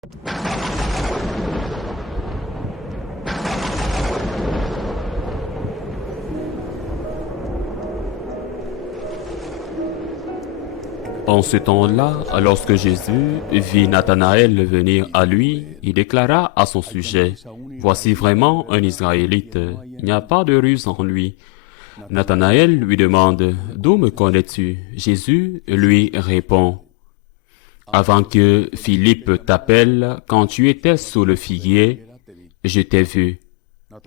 En ce temps-là, lorsque Jésus vit Nathanaël venir à lui, il déclara à son sujet, « Voici vraiment un Israélite, il n'y a pas de ruse en lui. » Nathanaël lui demande, « D'où me connais-tu » Jésus lui répond, « Avant que Philippe t'appelle, quand tu étais sous le figuier, je t'ai vu. »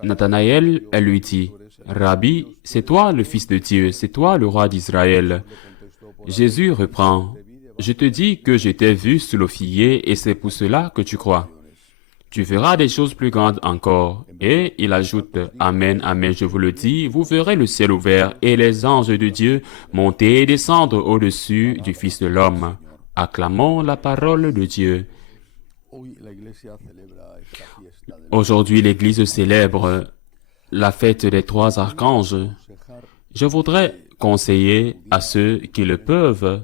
Nathanaël lui dit, « Rabbi, c'est toi le Fils de Dieu, c'est toi le roi d'Israël. » Jésus reprend, « Je te dis que je t'ai vu sous le figuier et c'est pour cela que tu crois. Tu verras des choses plus grandes encore. » Et il ajoute, « Amen, amen, je vous le dis, vous verrez le ciel ouvert et les anges de Dieu monter et descendre au-dessus du Fils de l'homme. » Acclamons la parole de Dieu. Aujourd'hui, l'Église célèbre la fête des trois archanges. Je voudrais conseiller à ceux qui le peuvent,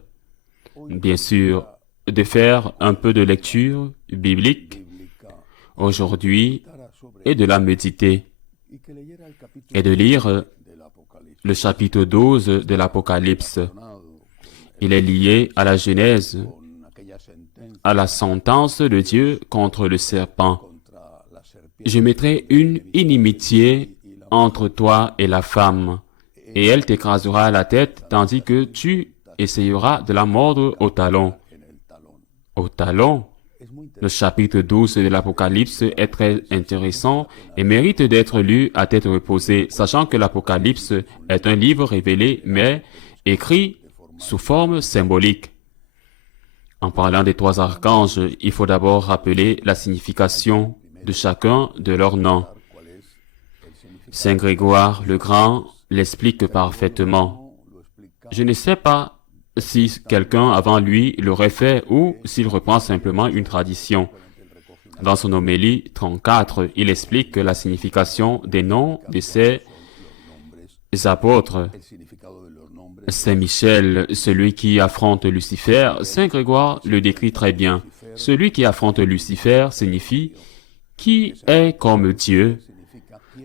bien sûr, de faire un peu de lecture biblique aujourd'hui et de la méditer et de lire le chapitre 12 de l'Apocalypse. Il est lié à la Genèse, à la sentence de Dieu contre le serpent. Je mettrai une inimitié entre toi et la femme, et elle t'écrasera la tête, tandis que tu essayeras de la mordre au talon. Au talon. Le chapitre 12 de l'Apocalypse est très intéressant et mérite d'être lu à tête reposée, sachant que l'Apocalypse est un livre révélé, mais écrit sous forme symbolique. En parlant des trois archanges, il faut d'abord rappeler la signification de chacun de leurs noms. Saint Grégoire le Grand l'explique parfaitement. Je ne sais pas si quelqu'un avant lui l'aurait fait ou s'il reprend simplement une tradition. Dans son homélie 34, il explique la signification des noms de ces apôtres. Saint Michel, celui qui affronte Lucifer, Saint Grégoire le décrit très bien. Celui qui affronte Lucifer signifie qui est comme Dieu.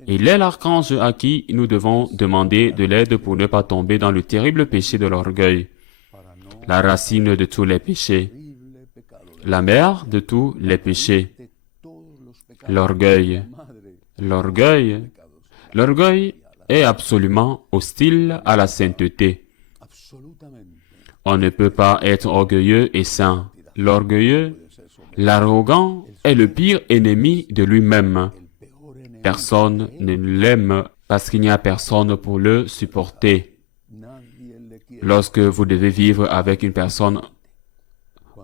Il est l'archange à qui nous devons demander de l'aide pour ne pas tomber dans le terrible péché de l'orgueil, la racine de tous les péchés, la mère de tous les péchés, l'orgueil. L'orgueil est absolument hostile à la sainteté. On ne peut pas être orgueilleux et saint. L'orgueilleux, l'arrogant est le pire ennemi de lui-même. Personne ne l'aime parce qu'il n'y a personne pour le supporter. Lorsque vous devez vivre avec une personne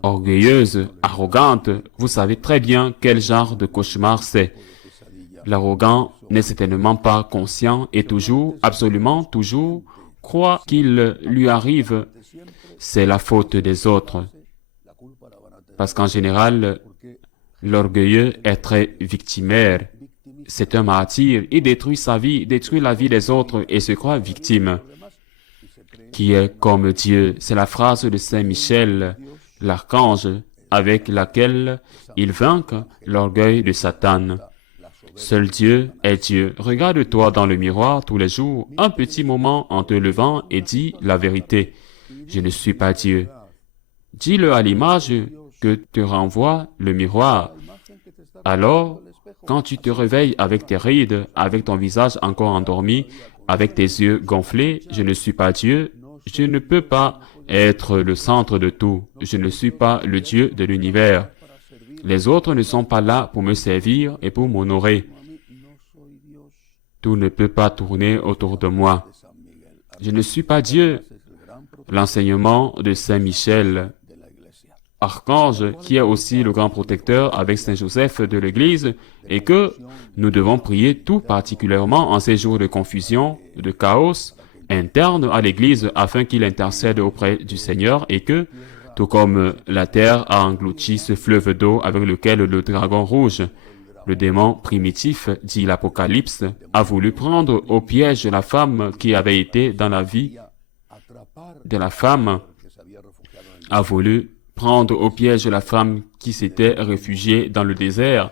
orgueilleuse, arrogante, vous savez très bien quel genre de cauchemar c'est. L'arrogant n'est certainement pas conscient et toujours, absolument toujours, croit qu'il lui arrive, c'est la faute des autres. Parce qu'en général, l'orgueilleux est très victimaire. C'est un martyr, il détruit sa vie, détruit la vie des autres et se croit victime. Qui est comme Dieu, c'est la phrase de Saint Michel, l'archange, avec laquelle il vainc l'orgueil de Satan. Seul Dieu est Dieu. Regarde-toi dans le miroir tous les jours, un petit moment en te levant et dis la vérité. Je ne suis pas Dieu. Dis-le à l'image que te renvoie le miroir. Alors, quand tu te réveilles avec tes rides, avec ton visage encore endormi, avec tes yeux gonflés, je ne suis pas Dieu, je ne peux pas être le centre de tout, je ne suis pas le Dieu de l'univers. Les autres ne sont pas là pour me servir et pour m'honorer. Tout ne peut pas tourner autour de moi. Je ne suis pas Dieu. L'enseignement de Saint Michel, archange, qui est aussi le grand protecteur avec Saint Joseph de l'Église, et que nous devons prier tout particulièrement en ces jours de confusion, de chaos interne à l'Église, afin qu'il intercède auprès du Seigneur et que, tout comme la terre a englouti ce fleuve d'eau avec lequel le dragon rouge, le démon primitif, dit l'Apocalypse, a voulu prendre au piège la femme qui avait été dans la vie de la femme, a voulu prendre au piège la femme qui s'était réfugiée dans le désert,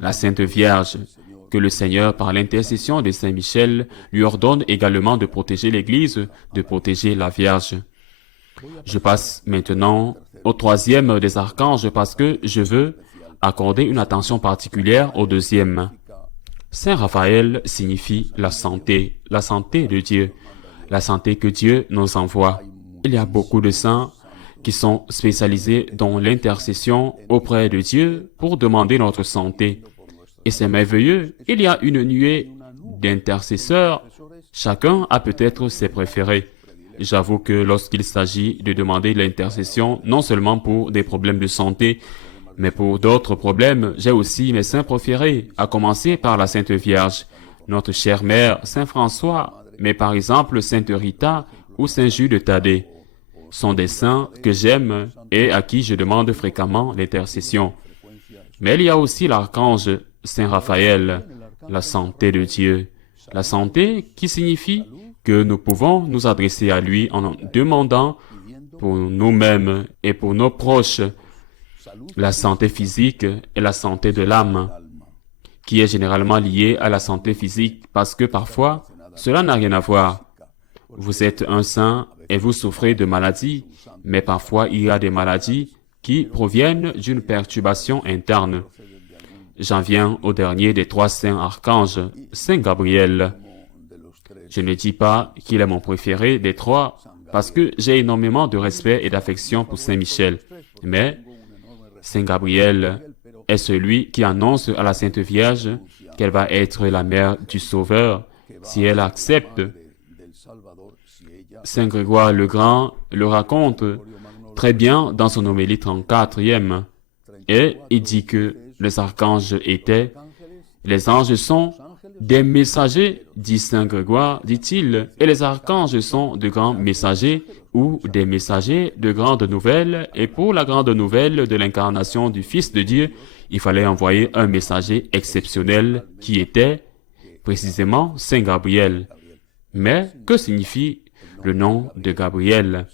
la Sainte Vierge, que le Seigneur, par l'intercession de Saint Michel, lui ordonne également de protéger l'Église, de protéger la Vierge. Je passe maintenant au troisième des archanges parce que je veux accorder une attention particulière au deuxième. Saint Raphaël signifie la santé de Dieu, la santé que Dieu nous envoie. Il y a beaucoup de saints qui sont spécialisés dans l'intercession auprès de Dieu pour demander notre santé. Et c'est merveilleux, il y a une nuée d'intercesseurs, chacun a peut-être ses préférés. J'avoue que lorsqu'il s'agit de demander l'intercession, non seulement pour des problèmes de santé, mais pour d'autres problèmes, j'ai aussi mes saints préférés, à commencer par la Sainte Vierge, notre chère mère, Saint François, mais par exemple Sainte Rita ou Saint Jude Thaddée, sont des saints que j'aime et à qui je demande fréquemment l'intercession. Mais il y a aussi l'archange Saint Raphaël, la santé de Dieu, la santé qui signifie que nous pouvons nous adresser à lui en demandant pour nous-mêmes et pour nos proches la santé physique et la santé de l'âme, qui est généralement liée à la santé physique parce que parfois, cela n'a rien à voir. Vous êtes un saint et vous souffrez de maladies, mais parfois il y a des maladies qui proviennent d'une perturbation interne. J'en viens au dernier des trois saints archanges, Saint Gabriel. Je ne dis pas qu'il est mon préféré des trois, parce que j'ai énormément de respect et d'affection pour Saint Michel. Mais Saint Gabriel est celui qui annonce à la Sainte Vierge qu'elle va être la mère du Sauveur si elle accepte. Saint Grégoire le Grand le raconte très bien dans son homélie 34e. Et il dit que les archanges étaient, les anges sont des messagers, dit Saint Grégoire, dit-il, et les archanges sont de grands messagers ou des messagers de grandes nouvelles, et pour la grande nouvelle de l'incarnation du Fils de Dieu, il fallait envoyer un messager exceptionnel qui était précisément Saint Gabriel. Mais que signifie le nom de Gabriel?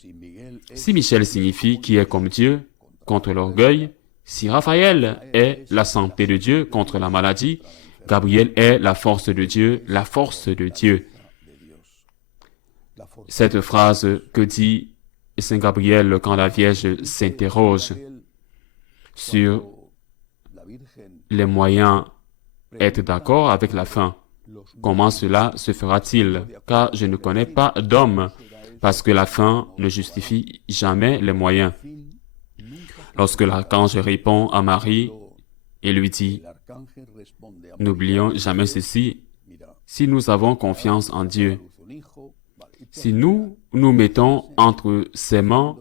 Si Michel signifie qui est comme Dieu contre l'orgueil, si Raphaël est la santé de Dieu contre la maladie, Gabriel est la force de Dieu, la force de Dieu. Cette phrase que dit Saint Gabriel quand la Vierge s'interroge sur les moyens d'être d'accord avec la fin. Comment cela se fera-t-il? Car je ne connais pas d'homme, parce que la fin ne justifie jamais les moyens. Lorsque l'archange répond à Marie et lui dit, n'oublions jamais ceci, si nous avons confiance en Dieu, si nous nous mettons entre ses mains,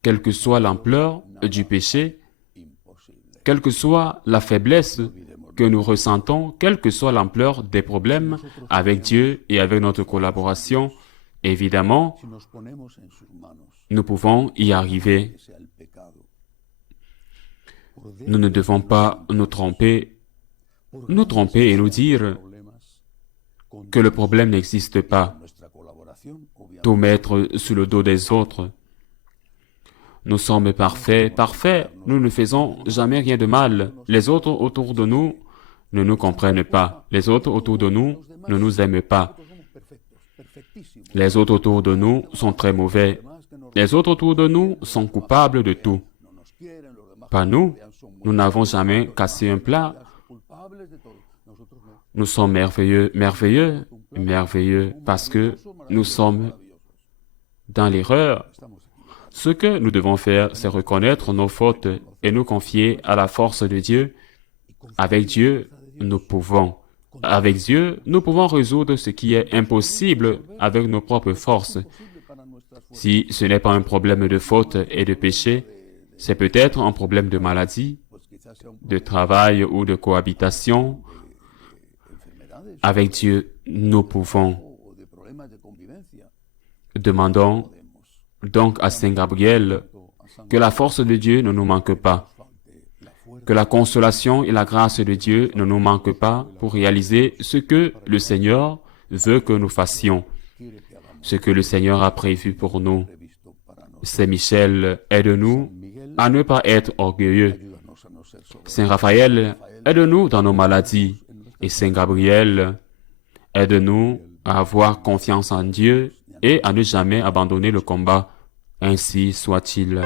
quelle que soit l'ampleur du péché, quelle que soit la faiblesse que nous ressentons, quelle que soit l'ampleur des problèmes avec Dieu et avec notre collaboration, évidemment, nous pouvons y arriver. Nous ne devons pas nous tromper et nous dire que le problème n'existe pas, tout mettre sous le dos des autres. Nous sommes parfaits, nous ne faisons jamais rien de mal. Les autres autour de nous ne nous comprennent pas. Les autres autour de nous ne nous aiment pas. Les autres autour de nous sont très mauvais. Les autres autour de nous sont coupables de tout. Pas nous. Nous n'avons jamais cassé un plat. Nous sommes merveilleux, parce que nous sommes dans l'erreur. Ce que nous devons faire, c'est reconnaître nos fautes et nous confier à la force de Dieu. Avec Dieu, nous pouvons. Avec Dieu, nous pouvons résoudre ce qui est impossible avec nos propres forces. Si ce n'est pas un problème de faute et de péché, c'est peut-être un problème de maladie, de travail ou de cohabitation. Avec Dieu, nous pouvons. Demandons donc à Saint Gabriel que la force de Dieu ne nous manque pas, que la consolation et la grâce de Dieu ne nous manquent pas pour réaliser ce que le Seigneur veut que nous fassions, ce que le Seigneur a prévu pour nous. Saint Michel, aide-nous à ne pas être orgueilleux. Saint Raphaël, aide-nous dans nos maladies. Et Saint Gabriel, aide-nous à avoir confiance en Dieu et à ne jamais abandonner le combat. Ainsi soit-il.